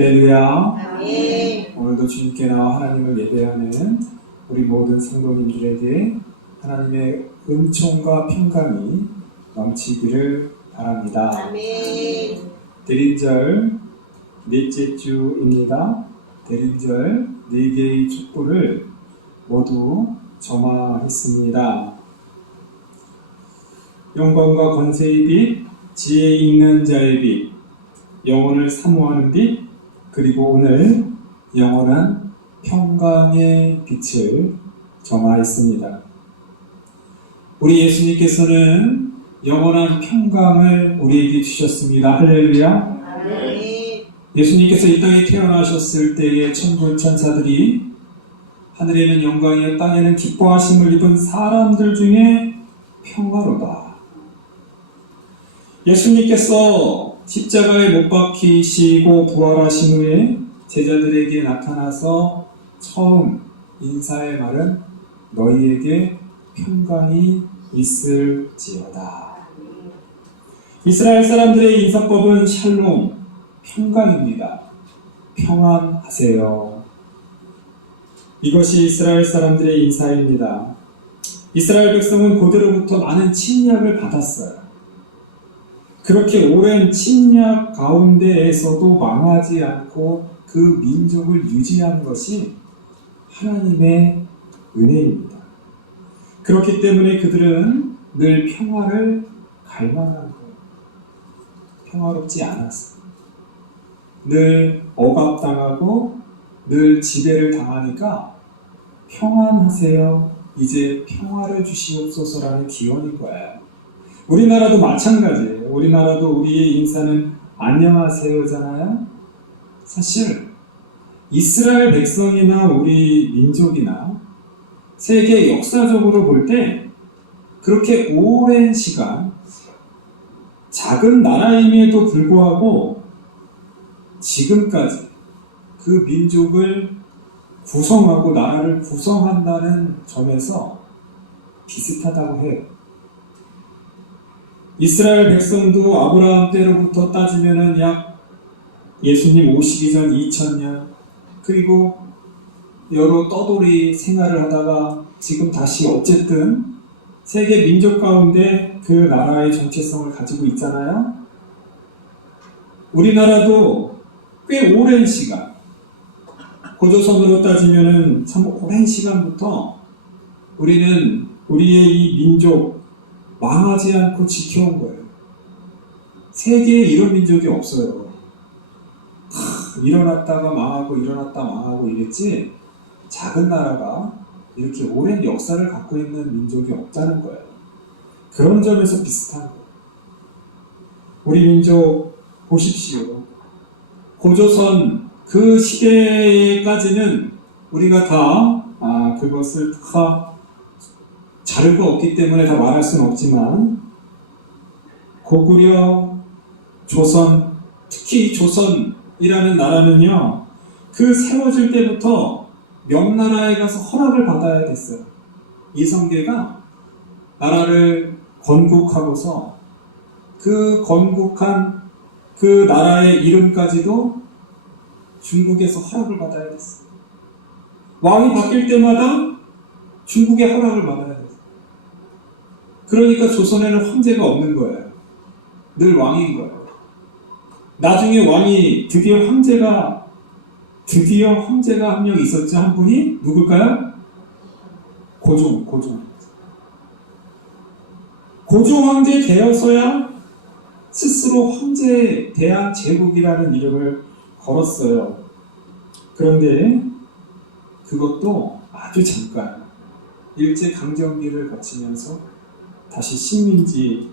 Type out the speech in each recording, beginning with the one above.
할렐루야. 아멘. 오늘도 주님께 나와 하나님을 예배하는 우리 모든 성도님들에게 하나님의 은총과 평강이 넘치기를 바랍니다. 아멘. 대림절 넷째 주입니다. 대림절 4개의 촛불을 모두 점화했습니다. 영광과 권세의 빛, 지혜 있는 자의 빛, 영혼을 사모하는 빛, 그리고 오늘 영원한 평강의 빛을 점화했습니다. 우리 예수님께서는 영원한 평강을 우리에게 주셨습니다. 할렐루야. 아멘. 예수님께서 이 땅에 태어나셨을 때에 천군 천사들이 하늘에는 영광이요 땅에는 기뻐하심을 입은 사람들 중에 평화로다. 예수님께서 십자가에 못 박히시고 부활하신 후에 제자들에게 나타나서 처음 인사의 말은 너희에게 평강이 있을지어다. 이스라엘 사람들의 인사법은 샬롬, 평강입니다. 평안하세요. 이것이 이스라엘 사람들의 인사입니다. 이스라엘 백성은 고대로부터 많은 침략을 받았어요. 그렇게 오랜 침략 가운데에서도 망하지 않고 그 민족을 유지한 것이 하나님의 은혜입니다. 그렇기 때문에 그들은 늘 평화를 갈망한 거예요. 평화롭지 않았어요. 늘 억압당하고 늘 지배를 당하니까 평안하세요. 이제 평화를 주시옵소서라는 기원인 거예요. 우리나라도 마찬가지예요. 우리나라도 우리의 인사는 안녕하세요잖아요. 사실 이스라엘 백성이나 우리 민족이나 세계 역사적으로 볼 때 그렇게 오랜 시간 작은 나라임에도 불구하고 지금까지 그 민족을 구성하고 나라를 구성한다는 점에서 비슷하다고 해요. 이스라엘 백성도 아브라함 때로부터 따지면은 약 예수님 오시기 전 2000년, 그리고 여러 떠돌이 생활을 하다가 지금 다시 어쨌든 세계 민족 가운데 그 나라의 정체성을 가지고 있잖아요. 우리나라도 꽤 오랜 시간, 고조선으로 따지면은 참 오랜 시간부터 우리는 우리의 이 민족 망하지 않고 지켜온 거예요. 세계에 이런 민족이 없어요. 일어났다가 망하고 일어났다 망하고 이랬지 작은 나라가 이렇게 오랜 역사를 갖고 있는 민족이 없다는 거예요. 그런 점에서 비슷한 거예요. 우리 민족 보십시오. 고조선 그 시대까지는 우리가 다 그것을 다 자료가 없기 때문에 다 말할 수는 없지만 고구려, 조선, 특히 조선이라는 나라는요, 그 세워질 때부터 명나라에 가서 허락을 받아야 됐어요. 이성계가 나라를 건국하고서 그 건국한 그 나라의 이름까지도 중국에서 허락을 받아야 됐어요. 왕이 바뀔 때마다 중국의 허락을 받아야 됐어요. 그러니까 조선에는 황제가 없는 거예요. 늘 왕인 거예요. 나중에 왕이 드디어 황제가 한 명 있었죠. 한 분이 누굴까요? 고종 황제 되어서야 스스로 황제 대한제국이라는 이름을 걸었어요. 그런데 그것도 아주 잠깐 일제강점기를 거치면서 다시 식민지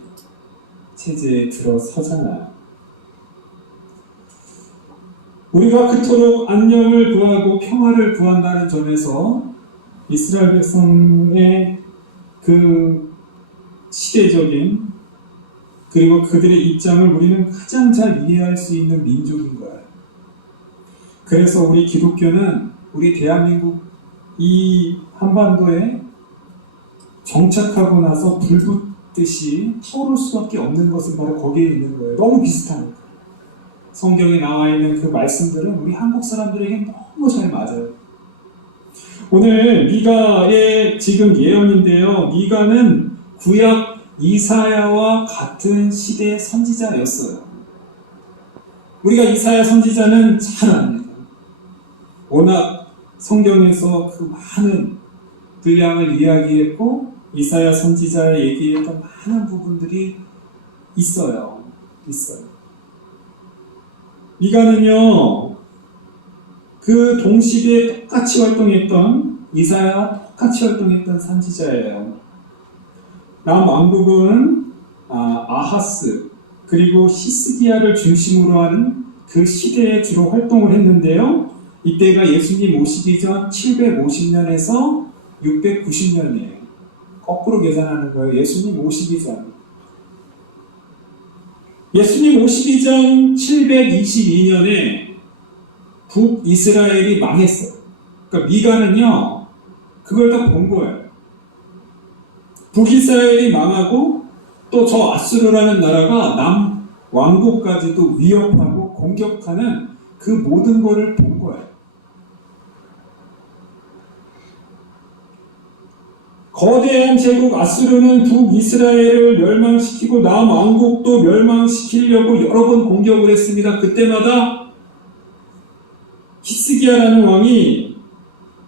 체제에 들어서잖아요. 우리가 그토록 안녕을 구하고 평화를 구한다는 점에서 이스라엘 백성의 그 시대적인 그리고 그들의 입장을 우리는 가장 잘 이해할 수 있는 민족인 거예요. 그래서 우리 기독교는 우리 대한민국 이 한반도에 정착하고 나서 불붙듯이 타오를 수밖에 없는 것은 바로 거기에 있는 거예요. 너무 비슷하니까. 성경에 나와 있는 그 말씀들은 우리 한국 사람들에게 너무 잘 맞아요. 오늘 미가의 지금 예언인데요. 미가는 구약 이사야와 같은 시대의 선지자였어요. 우리가 이사야 선지자는 잘 압니다. 워낙 성경에서 그 많은 분량을 이야기했고 이사야 선지자의 얘기했던 많은 부분들이 있어요. 미가는요, 그 동시대에 똑같이 활동했던 이사야와 똑같이 활동했던 선지자예요. 남왕국은 아하스 그리고 히스기야를 중심으로 하는 그 시대에 주로 활동을 했는데요. 이때가 예수님 오시기 전 750년에서 690년이에요. 거꾸로 계산하는 거예요. 예수님 오시기 전. 예수님 오시기 전 722년에 북이스라엘이 망했어요. 그러니까 미가는요, 그걸 다 본 거예요. 북이스라엘이 망하고 또 저 아수르라는 나라가 남왕국까지도 위협하고 공격하는 그 모든 거를 본 거예요. 거대한 제국 아수르는 북이스라엘을 멸망시키고 남왕국도 멸망시키려고 여러 번 공격을 했습니다. 그때마다 히스기야라는 왕이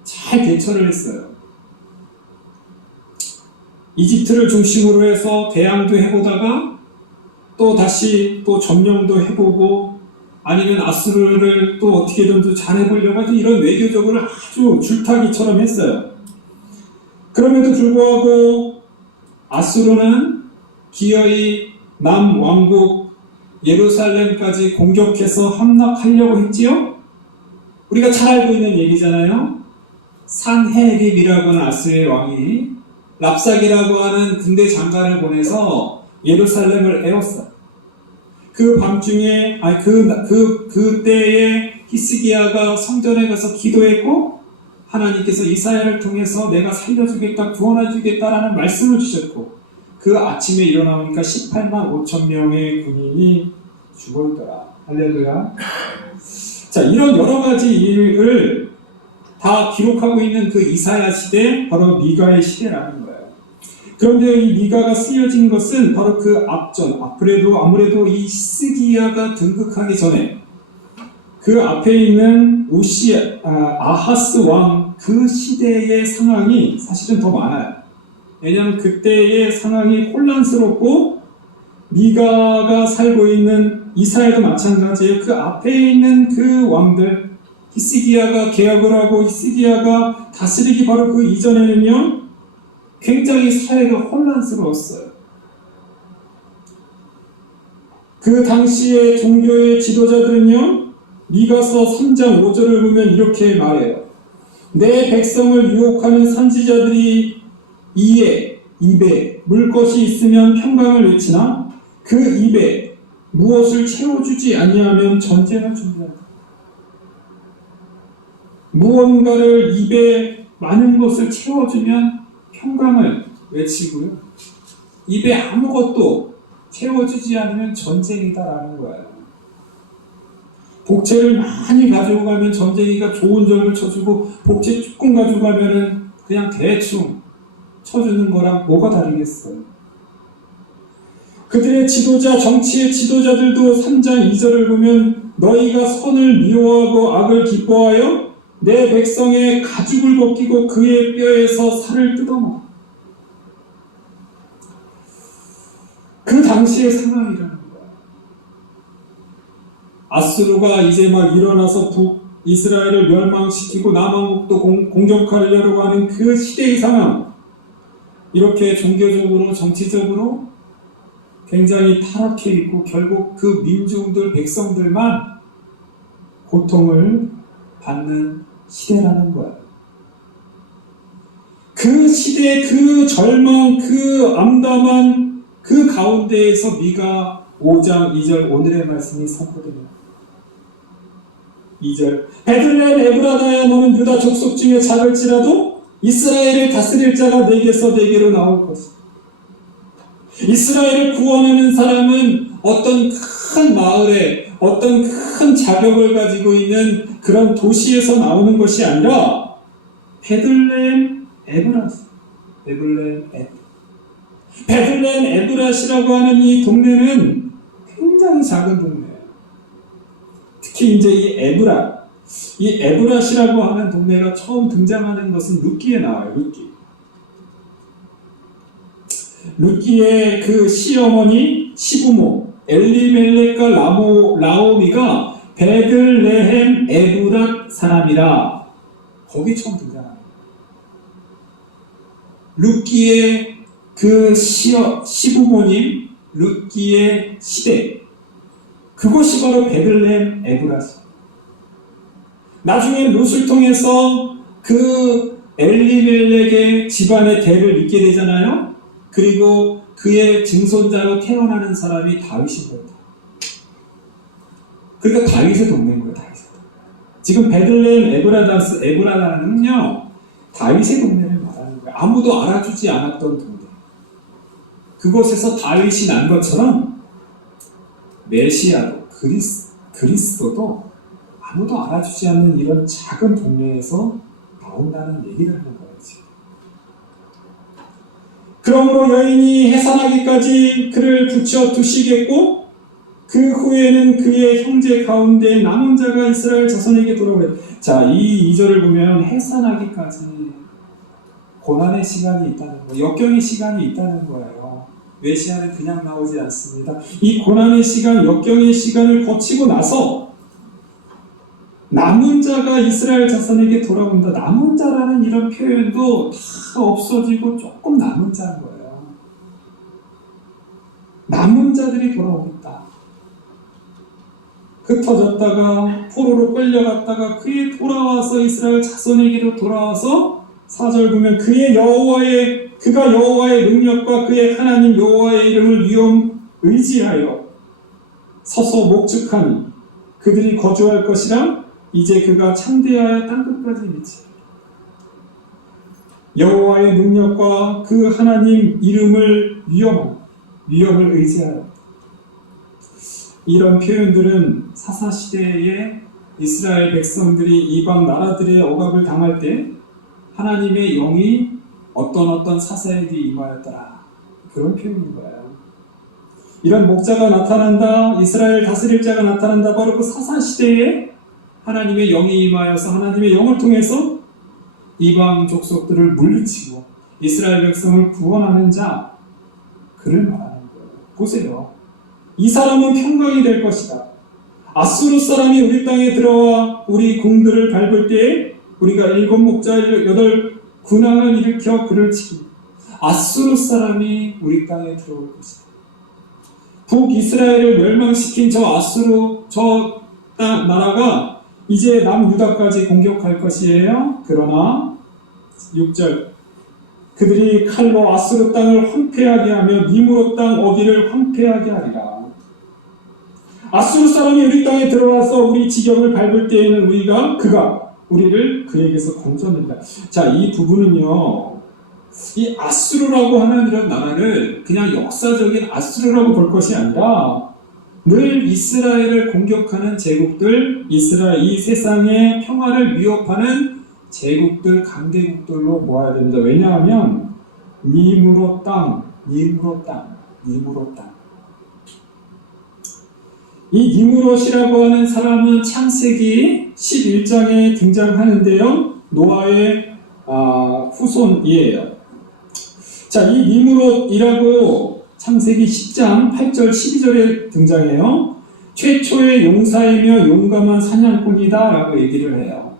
잘 대처를 했어요. 이집트를 중심으로 해서 대항도 해보다가 또 다시 또 점령도 해보고 아니면 아수르를 또 어떻게든 잘 해보려고 하여튼 이런 외교적으로 아주 줄타기처럼 했어요. 그럼에도 불구하고 아수르는 기어이 남왕국 예루살렘까지 공격해서 함락하려고 했지요. 우리가 잘 알고 있는 얘기잖아요. 산헤립이라고 하는 아수르의 왕이 랍삭이라고 하는 군대 장관을 보내서 예루살렘을 에웠어요. 그 밤중에 그때에 히스기야가 성전에 가서 기도했고 하나님께서 이사야를 통해서 내가 살려주겠다, 구원해주겠다라는 말씀을 주셨고 그 아침에 일어나니까 18만 5천 명의 군인이 죽어있더라. 할렐루야. 자, 이런 여러 가지 일을 다 기록하고 있는 그 이사야 시대, 바로 미가의 시대라는 거예요. 그런데 이 미가가 쓰여진 것은 바로 그 앞전, 아무래도 이 히스기야가 등극하기 전에 그 앞에 있는 아하스 왕 그 시대의 상황이 사실은 더 많아요. 왜냐하면 그때의 상황이 혼란스럽고 미가가 살고 있는 이사야도 마찬가지예요. 그 앞에 있는 그 왕들, 히스기야가 개혁을 하고 히스기야가 다스리기 바로 그 이전에는요, 굉장히 사회가 혼란스러웠어요. 그 당시의 종교의 지도자들은요, 미가서 3장 5절을 보면 이렇게 말해요. 내 백성을 유혹하는 선지자들이 입에 물 것이 있으면 평강을 외치나 그 입에 무엇을 채워주지 아니하면 전쟁을 준비한다. 무언가를 입에 많은 것을 채워주면 평강을 외치고요. 입에 아무것도 채워주지 않으면 전쟁이다라는 거예요. 복채를 많이 가지고 가면 전쟁이가 좋은 점을 쳐주고 복채 조금 가지고 가면은 그냥 대충 쳐주는 거랑 뭐가 다르겠어요. 그들의 지도자, 정치의 지도자들도 3장 2절을 보면 너희가 선을 미워하고 악을 기뻐하여 내 백성의 가죽을 벗기고 그의 뼈에서 살을 뜯어먹어. 그 당시의 상황이라는 거예요. 아수르가 이제 막 일어나서 북이스라엘을 멸망시키고 남왕국도 공격하려고 하는 그 시대의 상황. 이렇게 종교적으로, 정치적으로 굉장히 타락해 있고 결국 그 민중들, 백성들만 고통을 받는 시대라는 거예요. 그 시대, 그 절망, 그 암담한 그 가운데에서 미가 5장 2절 오늘의 말씀이 선포됩니다. 2절 베들레헴 에브라다야 너는 유다 족속 중에 작을지라도 이스라엘을 다스릴 자가 내게서 내게로 나올 것이다. 이스라엘을 구원하는 사람은 어떤 큰 마을에 어떤 큰 자격을 가지고 있는 그런 도시에서 나오는 것이 아니라 베들레헴 에브라스, 베들레헴 에브라시라고 하는 이 동네는 굉장히 작은 동네예요. 특히 이제 이 에브라시라고 하는 동네가 처음 등장하는 것은 룻기에 나와요. 룻기의 그 시어머니, 시부모 엘리멜렉과 라오미가 베들레헴 에브랏 사람이라 거기 처음 등장합니다. 룻기의 그 시부모님, 룻기의 시댁, 그것이 바로 베들레헴 에브랏입니다. 나중에 룻을 통해서 그 엘리멜렉의 집안의 대를 잇게 되잖아요. 그리고 그의 증손자로 태어나는 사람이 다윗인 거예요. 그러니까 다윗의 동네인 거예요. 지금 베들레헴 에브라다는요 다윗의 동네를 말하는 거예요. 아무도 알아주지 않았던 동네. 그곳에서 다윗이 난 것처럼 메시아도 그리스도도 아무도 알아주지 않는 이런 작은 동네에서 나온다는 얘기를 하는 거예요. 지금. 그러므로 여인이 해산하기까지 그를 붙여 두시겠고 그 후에는 그의 형제 가운데 남은 자가 이스라엘 자손에게 돌아오래. 자, 이 2절을 보면 해산하기까지 고난의 시간이 있다는 거예요. 역경의 시간이 있다는 거예요. 메시아는 그냥 나오지 않습니다. 이 고난의 시간, 역경의 시간을 거치고 나서 남은 자가 이스라엘 자손에게 돌아온다. 남은 자라는 이런 표현도 다 없어지고 조금 남은 자인 거예요. 남은 자들이 돌아오겠다. 흩어졌다가 포로로 끌려갔다가 그의 돌아와서 이스라엘 자손에게로 돌아와서 4절 보면 그가 여호와의 능력과 그의 하나님 여호와의 이름을 의지하여 서서 목축하니 그들이 거주할 것이라. 이제 그가 창대하여 땅끝까지 미치리. 여호와의 능력과 그 하나님 이름을 위엄을 의지하여. 이런 표현들은 사사시대에 이스라엘 백성들이 이방 나라들의 억압을 당할 때 하나님의 영이 어떤 사사에게 임하였더라. 그런 표현인 거예요. 이런 목자가 나타난다, 이스라엘 다스릴 자가 나타난다. 바로 그 사사시대에 하나님의 영이 임하여서 하나님의 영을 통해서 이방 족속들을 물리치고 이스라엘 백성을 구원하는 자, 그를 말하는 거예요. 보세요. 이 사람은 평강이 될 것이다. 아수르 사람이 우리 땅에 들어와 우리 궁들을 밟을 때에 우리가 7 목자 8 군왕을 일으켜 그를 치기. 아수르 사람이 우리 땅에 들어올 것이다. 북이스라엘을 멸망시킨 저 아수르 저 나라가 이제 남유다까지 공격할 것이에요. 그러나 6절 그들이 칼로 아수르 땅을 황폐하게 하며 니므롯 땅 어기를 황폐하게 하리라. 아수르 사람이 우리 땅에 들어와서 우리 지경을 밟을 때에는 그가 우리를 그에게서 건져낸다. 자, 이 부분은요, 이 아수르라고 하는 이런 나라를 그냥 역사적인 아수르라고 볼 것이 아니라 늘 이스라엘을 공격하는 제국들, 이 세상의 평화를 위협하는 제국들, 강대국들로 보아야 됩니다. 왜냐하면 니므롯 땅. 이 니므롯이라고 하는 사람은 창세기 11장에 등장하는데요. 노아의 후손이에요. 자, 이 니므롯이라고 창세기 10장 8절 12절에 등장해요. 최초의 용사이며 용감한 사냥꾼이다 라고 얘기를 해요.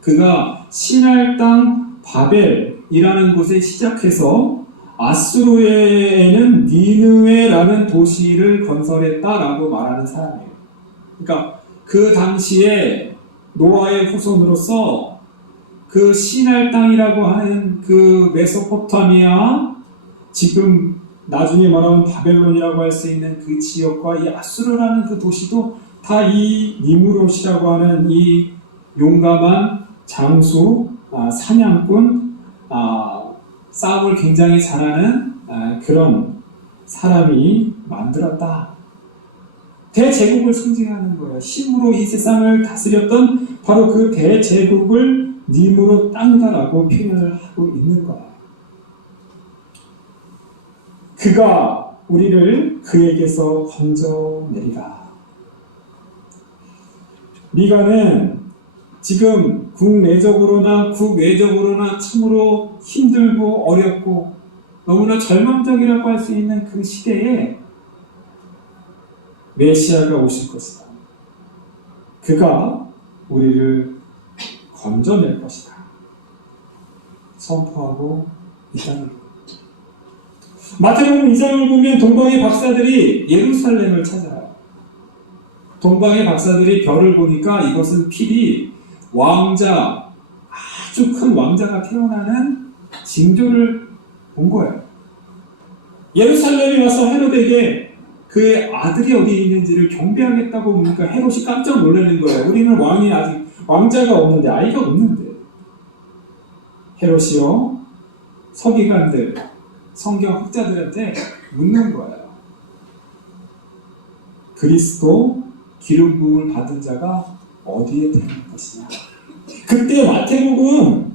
그가 시날 땅 바벨이라는 곳에 시작해서 아수르에는 니느웨라는 도시를 건설했다라고 말하는 사람이에요. 그러니까 그 당시에 노아의 후손으로서 그 시날 땅이라고 하는 그 메소포타미아, 지금 나중에 말하면 바벨론이라고 할 수 있는 그 지역과 이 아수르라는 그 도시도 다 이 니므롯이라고 하는 이 용감한 장수, 사냥꾼, 싸움을 굉장히 잘하는 그런 사람이 만들었다. 대제국을 상징하는 거예요. 힘으로 이 세상을 다스렸던 바로 그 대제국을 님으로 땅이다라고 표현을 하고 있는 거예요. 그가 우리를 그에게서 건져내리라. 미가는 지금 국내적으로나 국외적으로나 참으로 힘들고 어렵고 너무나 절망적이라고 할 수 있는 그 시대에 메시아가 오실 것이다. 그가 우리를 건져낼 것이다. 선포하고 있다는 것. 마태복음 2장을 보면 동방의 박사들이 예루살렘을 찾아요. 동방의 박사들이 별을 보니까 이것은 필히 왕자, 아주 큰 왕자가 태어나는 징조를 본 거예요. 예루살렘에 와서 헤롯에게 그의 아들이 어디 있는지를 경배하겠다고 보니까 헤롯이 깜짝 놀라는 거예요. 우리는 왕이 아직 왕자가 없는데, 아이가 없는데. 헤롯이요, 서기관들, 성경 학자들한테 묻는 거예요. 그리스도 기름 부음을 받은 자가 어디에 태어날 것이냐. 그때 마태복음에서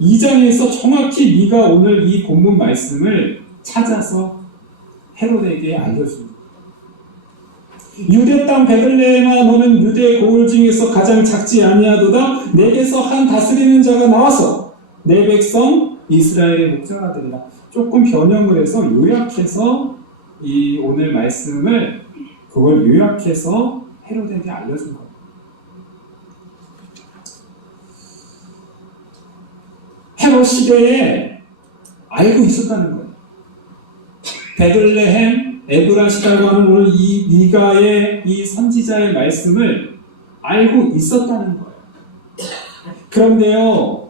2장에서 정확히 네가 오늘 이 본문 말씀을 찾아서 헤롯에게 알려줍니다. 유대 땅 베들레헴아 너는 유대 고을 중에서 가장 작지 아니하도다. 내게서 한 다스리는 자가 나와서 내 백성 이스라엘의 목자가 되리라. 조금 변형을 해서 요약해서 이 오늘 말씀을 그걸 요약해서 헤롯에게 알려준 거예요. 헤롯 시대에 알고 있었다는 거예요. 베들레헴 에브라시라고 하는 오늘 이 미가의 이 선지자의 말씀을 알고 있었다는 거예요.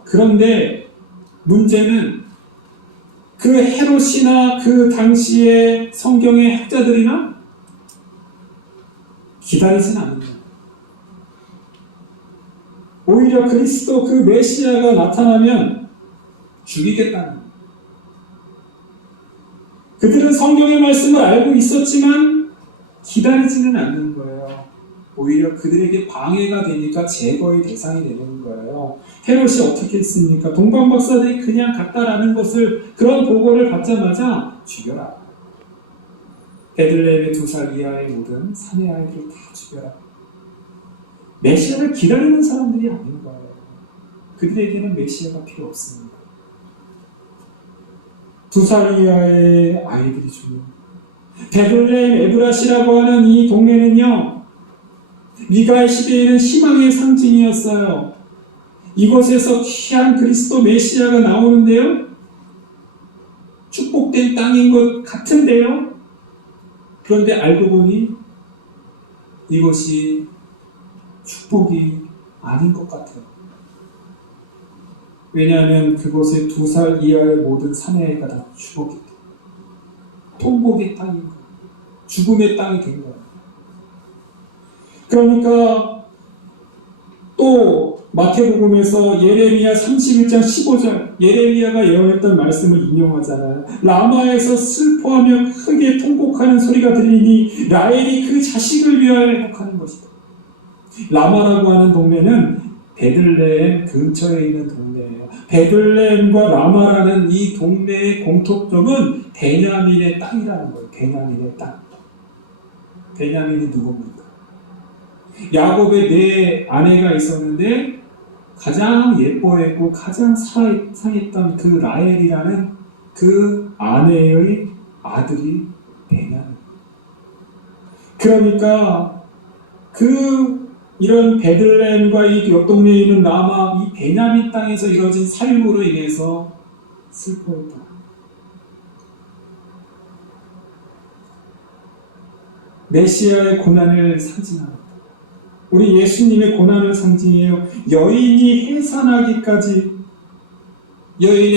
그런데 문제는 그 헤롯이나 그 당시의 성경의 학자들이나 기다리진 않는 거예요. 오히려 그리스도 그 메시아가 나타나면 죽이겠다는 거예요. 그들은 성경의 말씀을 알고 있었지만 기다리지는 않는 거예요. 오히려 그들에게 방해가 되니까 제거의 대상이 되는 거예요. 헤롯이 어떻게 했습니까? 동방박사들이 그냥 갔다라는 것을, 그런 보고를 받자마자 죽여라. 베들레헴의 2살 이하의 모든 사내 아이들을 다 죽여라. 메시아를 기다리는 사람들이 아닌 거예요. 그들에게는 메시아가 필요 없습니다. 2살 이하의 아이들이 죽는 베들레헴 에브라시라고 하는 이 동네는요, 미가의 시대에는 희망의 상징이었어요. 이곳에서 귀한 그리스도 메시아가 나오는데요, 축복된 땅인 것 같은데요, 그런데 알고 보니 이것이 축복이 아닌 것 같아요. 왜냐하면 그곳에 2살 이하의 모든 사내아이가 다 죽었기 때문에. 통곡의 땅인 거예요. 죽음의 땅이 된 거예요. 그러니까 또 마태복음에서 예레미야 31장 15절, 예레미야가 예언했던 말씀을 인용하잖아요. 라마에서 슬퍼하며 크게 통곡하는 소리가 들리니 라헬이 그 자식을 위하여 회복하는 것이다. 라마라고 하는 동네는 베들레헴 근처에 있는 동네예요. 베들레헴과 라마라는 이 동네의 공통점은 베냐민의 땅이라는 거예요. 베냐민의 땅. 베냐민이 누굽니까? 야곱의 4 아내가 있었는데 가장 예뻐했고 가장 사랑했던 그 라헬이라는 그 아내의 아들이 베냐민. 그러니까 이런 베들레헴과 이 옆 동네에 있는 라마, 이 베냐민 땅에서 이뤄진 살육으로 인해서 슬퍼했다. 메시아의 고난을 상징합니다. 우리 예수님의 고난을 상징해요. 여인의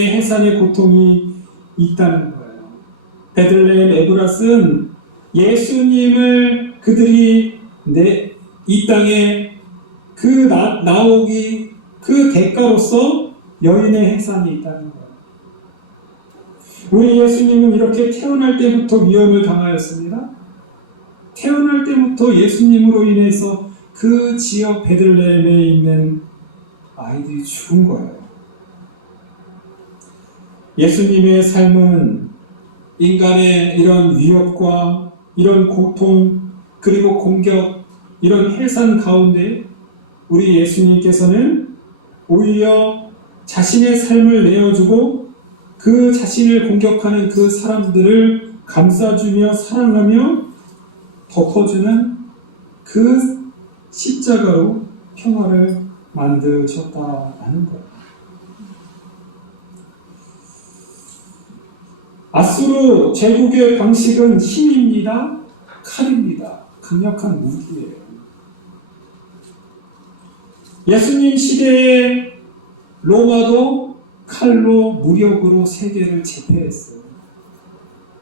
해산의 고통이 있다는 거예요. 베들레헴 에브라스는 예수님을 그들이 이 땅에 나오기 그 대가로서 여인의 해산이 있다는 거예요. 우리 예수님은 이렇게 태어날 때부터 위험을 당하였습니다. 태어날 때부터 예수님으로 인해서 그 지역 베들레헴에 있는 아이들이 죽은 거예요. 예수님의 삶은 인간의 이런 위협과 이런 고통 그리고 공격 이런 해산 가운데 우리 예수님께서는 오히려 자신의 삶을 내어주고 그 자신을 공격하는 그 사람들을 감싸주며 사랑하며 덮어주는 그 십자가로 평화를 만드셨다는 거예요. 아수르 제국의 방식은 힘입니다. 칼입니다. 강력한 무기예요. 예수님 시대에 로마도 칼로 무력으로 세계를 제패했어요.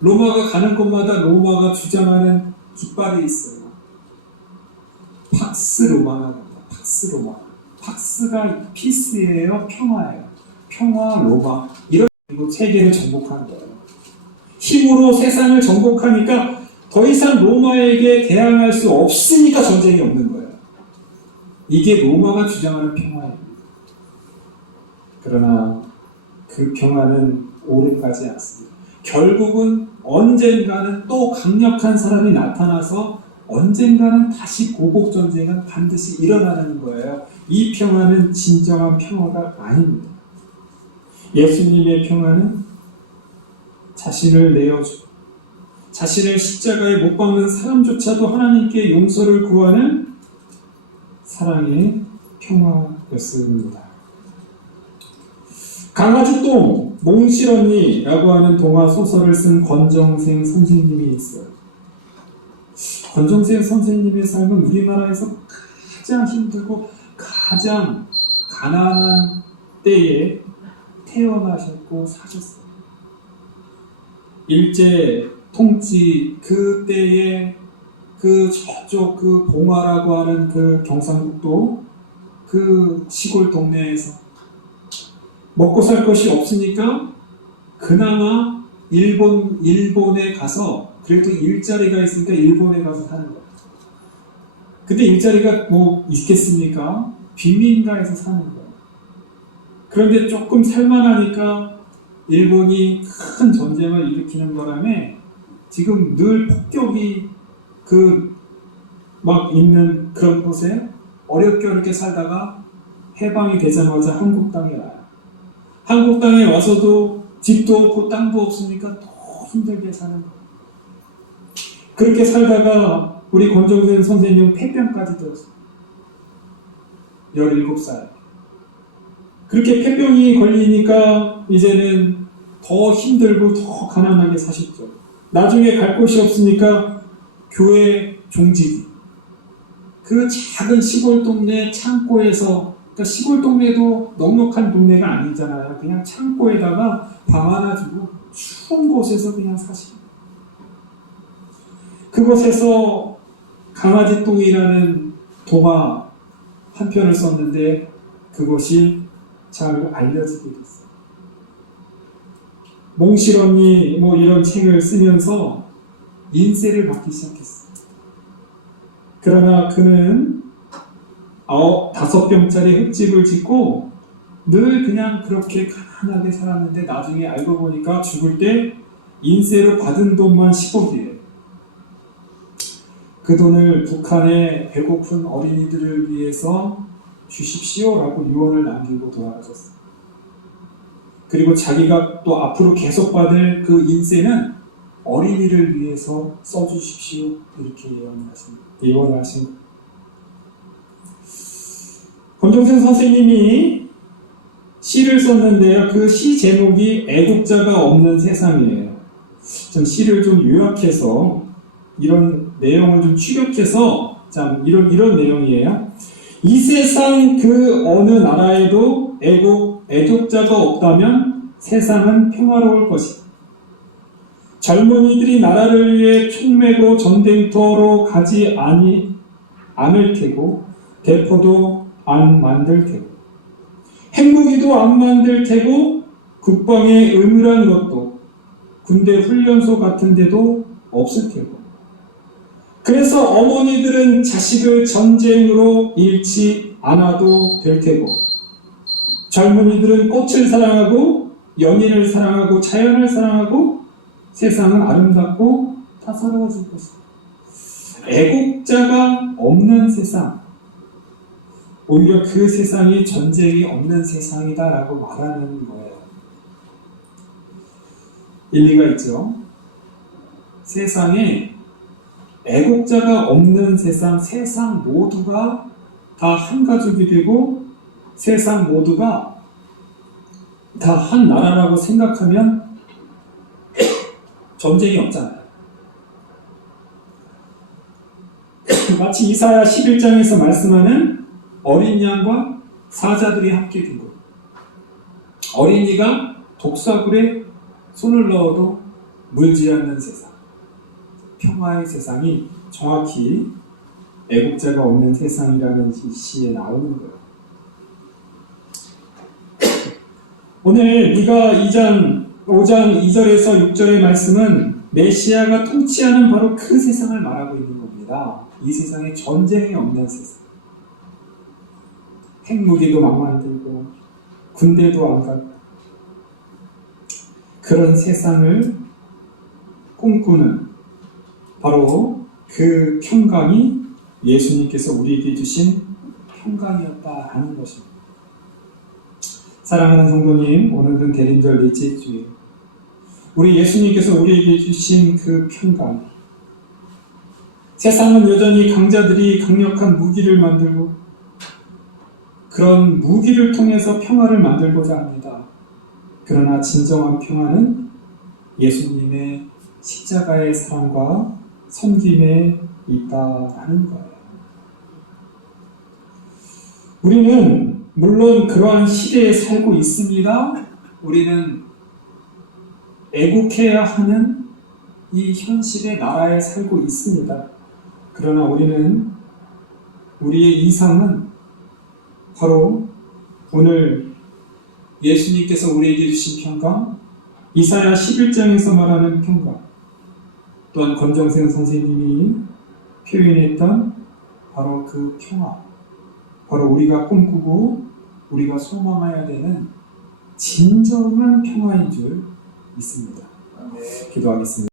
로마가 가는 곳마다 로마가 주장하는 깃발이 있어요. 팍스 로마가 팍스 로마. 팍스가 피스예요, 평화예요. 평화 로마. 이런 세계를 정복하는 거예요. 힘으로 세상을 정복하니까 더 이상 로마에게 대항할 수 없으니까 전쟁이 없는 거예요. 이게 로마가 주장하는 평화입니다. 그러나 그 평화는 오래가지 않습니다. 결국은 언젠가는 또 강력한 사람이 나타나서 언젠가는 다시 고복전쟁은 반드시 일어나는 거예요. 이 평화는 진정한 평화가 아닙니다. 예수님의 평화는 자신을 내어주고 자신을 십자가에 못 박는 사람조차도 하나님께 용서를 구하는 사랑의 평화였습니다. 강아지똥, 몽실언니라고 하는 동화 소설을 쓴 권정생 선생님이 있어요. 권정생 선생님의 삶은 우리나라에서 가장 힘들고 가장 가난한 때에 태어나셨고 사셨어요. 일제 통치 그때에 그 저쪽 그 봉화라고 하는 그 경상북도 그 시골 동네에서 먹고 살 것이 없으니까 그나마 일본에 가서 그래도 일자리가 있으니까 일본에 가서 사는 거예요. 근데 일자리가 뭐 있겠습니까? 빈민가에서 사는 거예요. 그런데 조금 살만하니까 일본이 큰 전쟁을 일으키는 바람에 지금 늘 폭격이 막 있는 그런 곳에 어렵게 살다가 해방이 되자마자 한국 땅에 와요. 한국 땅에 와서도 집도 없고 땅도 없으니까 더 힘들게 사는 거예요. 그렇게 살다가 우리 권정생 선생님은 폐병까지 들었어요. 17살. 그렇게 폐병이 걸리니까 이제는 더 힘들고 더 가난하게 사셨죠. 나중에 갈 곳이 없으니까 교회 종지기. 그 작은 시골 동네 창고에서, 그러니까 시골 동네도 넉넉한 동네가 아니잖아요. 그냥 창고에다가 방 하나 주고 추운 곳에서 그냥 사시고. 그곳에서 강아지똥이라는 동화 한 편을 썼는데 그것이 잘 알려지게 됐어요. 몽실언니 이런 책을 쓰면서 인세를 받기 시작했어요. 그러나 그는 5병짜리 흙집을 짓고 늘 그냥 그렇게 가난하게 살았는데 나중에 알고 보니까 죽을 때 인세로 받은 돈만 10억이에요. 그 돈을 북한의 배고픈 어린이들을 위해서 주십시오라고 유언을 남기고 돌아가셨어요. 그리고 자기가 또 앞으로 계속 받을 그 인세는 어린이를 위해서 써주십시오 이렇게 예언하신 거예요. 권정생 선생님이 시를 썼는데요. 그 시 제목이 애국자가 없는 세상이에요. 좀 시를 좀 요약해서 이런 내용을 좀 추격해서 이런 내용이에요. 이 세상 그 어느 나라에도 애국자가 없다면 세상은 평화로울 것이다. 젊은이들이 나라를 위해 총매고 전쟁터로 가지 않을 테고 대포도 안 만들 테고 핵무기도 안 만들 테고 국방의 의무란 것도 군대 훈련소 같은 데도 없을 테고, 그래서 어머니들은 자식을 전쟁으로 잃지 않아도 될 테고, 젊은이들은 꽃을 사랑하고 연인을 사랑하고 자연을 사랑하고 세상은 아름답고 다사로워질 것이다. 애국자가 없는 세상, 오히려 그 세상이 전쟁이 없는 세상이다라고 말하는 거예요. 일리가 있죠. 세상에 애국자가 없는 세상, 세상 모두가 다 한 가족이 되고 세상 모두가 다 한 나라라고 생각하면 전쟁이 없잖아요. 마치 이사야 11장에서 말씀하는 어린 양과 사자들이 함께 둔 것. 어린이가 독사굴에 손을 넣어도 물지 않는 세상. 평화의 세상이 정확히 애국자가 없는 세상이라는 시에 나오는 거예요. 오늘 미가 2장 5장 2절에서 6절의 말씀은 메시아가 통치하는 바로 그 세상을 말하고 있는 겁니다. 이 세상에 전쟁이 없는 세상. 핵무기도 막 만들고 군대도 안 가고 그런 세상을 꿈꾸는 바로 그 평강이 예수님께서 우리에게 주신 평강이었다라는 것입니다. 사랑하는 성도님, 오늘은 대림절 넷째 주일, 우리 예수님께서 우리에게 주신 그 평강, 세상은 여전히 강자들이 강력한 무기를 만들고 그런 무기를 통해서 평화를 만들고자 합니다. 그러나 진정한 평화는 예수님의 십자가의 사랑과 섬김에 있다라는 거예요. 우리는 물론 그러한 시대에 살고 있습니다. 우리는 애국해야 하는 이 현실의 나라에 살고 있습니다. 그러나 우리의 이상은 바로 오늘 예수님께서 우리에게 주신 평강, 이사야 11장에서 말하는 평강, 또한 권정생 선생님이 표현했던 바로 그 평화, 바로 우리가 꿈꾸고 우리가 소망해야 되는 진정한 평화인 줄 믿습니다. 기도하겠습니다.